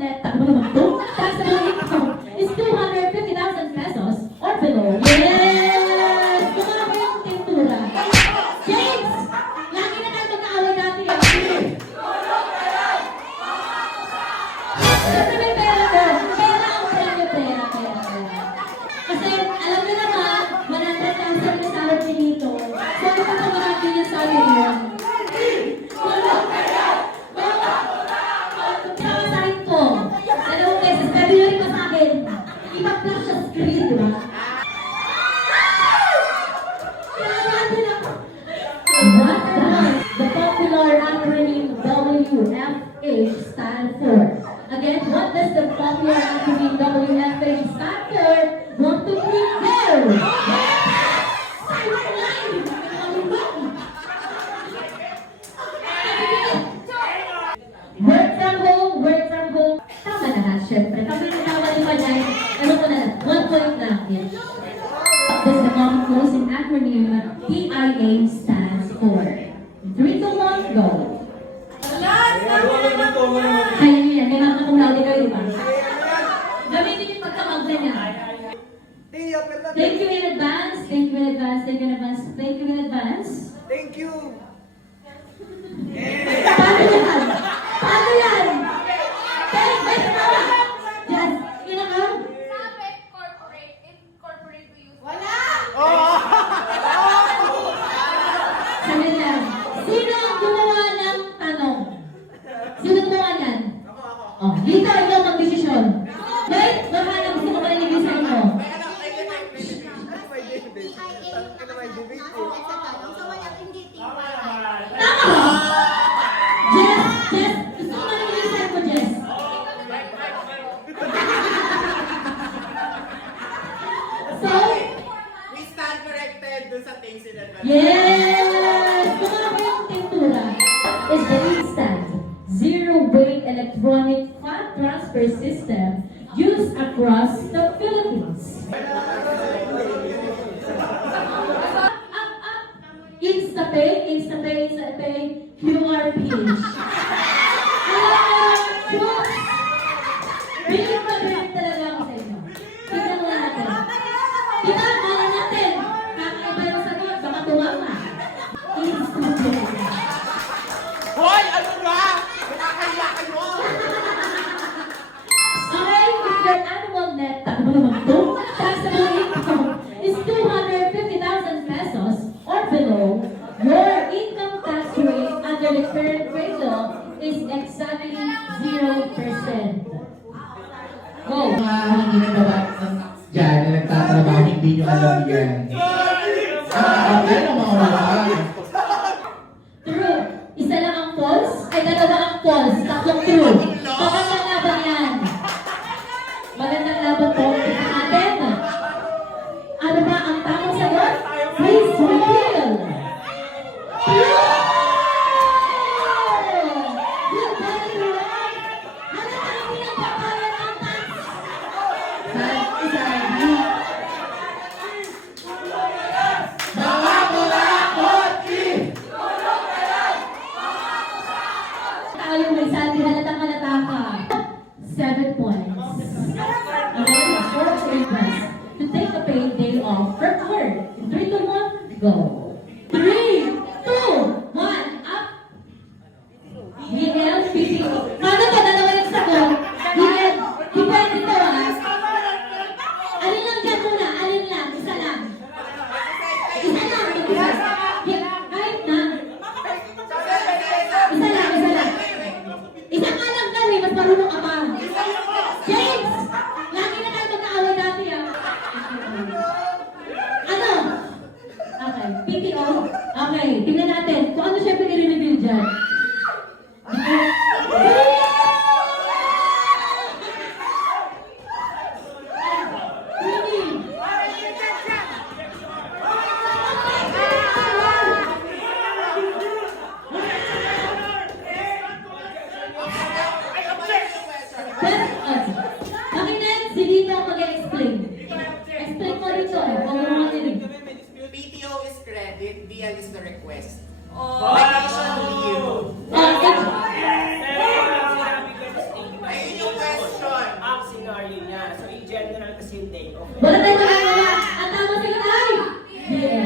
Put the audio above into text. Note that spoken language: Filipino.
net taxable income is 250,000 pesos or below. Yes! Kumama yung tintura. James! Lagi na tayo magkaaway dati. Kasi may pera doon. Pera ang premyo, pera. Kasi alam niyo naman, 100,000 na sahod niyo dito. So ano pa kung marami niya sa akin yun? Sakasahin ko. Dalawang beses. February pa sa akin. Ipa-flash sa screen, di ba? What does the popular acronym WFH stand for? Again, what does the popular acronym WFH stand for? 1, 2, 3, go! Work from home. Tama na ha, syempre. Kami nagkawali pa dyan. Ano ko na lang, 1 point lang. Yes. What does the common closing acronym PIA stands for? 3, 2, 1, go! Kaya nyo yan, may mga kung laude kayo, di ba? Gamitin yung pagkamagda niya. Thank you in advance. Thank you in advance. Thank you in advance. Thank you in advance. Thank you. Paano yan? Paano yan? Thank you na. Just, ilang ka? Sabi, incorporate to use. Wala! Sabi niya, sino ang gumawa ng tanong? Sino gumawa yan? Oh, dito ikaw mag-desisyon. Wait, baka na gusto ko marinig sa inyo. Tama! Jess, gusto ko marinig sa inyo, Jess. So, We stand corrected dun sa things in advance. yes! Kumama yung tintura is the instant, zero-weight electronic fat transfer system used across the Philippines. Instapay, QRPH. Biling pa rin talaga ako sa inyo. Tignan mo natin. Tignan mo natin. Kakaiba yung sagot, baka tumama. Instapay. Hoy! Ano ba? Nakakaya kayo! Okay, if your annual net taxable income is 250,000 pesos or below, your income tax rate under the current rate law is exactly 0%. Go! Hindi na ba dyan na nagtatrabaho, hindi nyo alam yan. Yan ang mga wala. True. Isa lang ang false, ay dalawa ang false, tatlong true. Magandang laban yan. Magandang laban po. Tignan natin. Ano ba ang tamang sagot? Please reveal. True! You got it right. Ano ang pinagpapalan ng tax? Isa. Mga kurakot! Tao yung may saldi, halatang-halata ka. 7 points. Okay, short request to take a paid day off from work. 3, 2, 1, go. 3, 2, 1, up. BL, PPO. Paano to? Dalawa yung sagot. BL, depende to ha. Alin lang dyan muna? Alin lang? Isa lang. Isa lang. Kahit na. Isa lang. Isa nga lang daw eh. Mas marunong ka pa. James! Lagi na tayo magkaaway dati ah. Ano? Okay. PPO? Okay. Tingnan natin. Kung ano siya pinire-review dyan. Makinig, si Dito ang mag-explain. Explain mo dito eh. Kung ano makinig. PTO is credit, DL is the request. Oh. Vacation leave. Oh, Ayun yung ordinaryo niya. So in general kasi yung day off. Wala tayong magagawa. Ang tama sagot ay BL.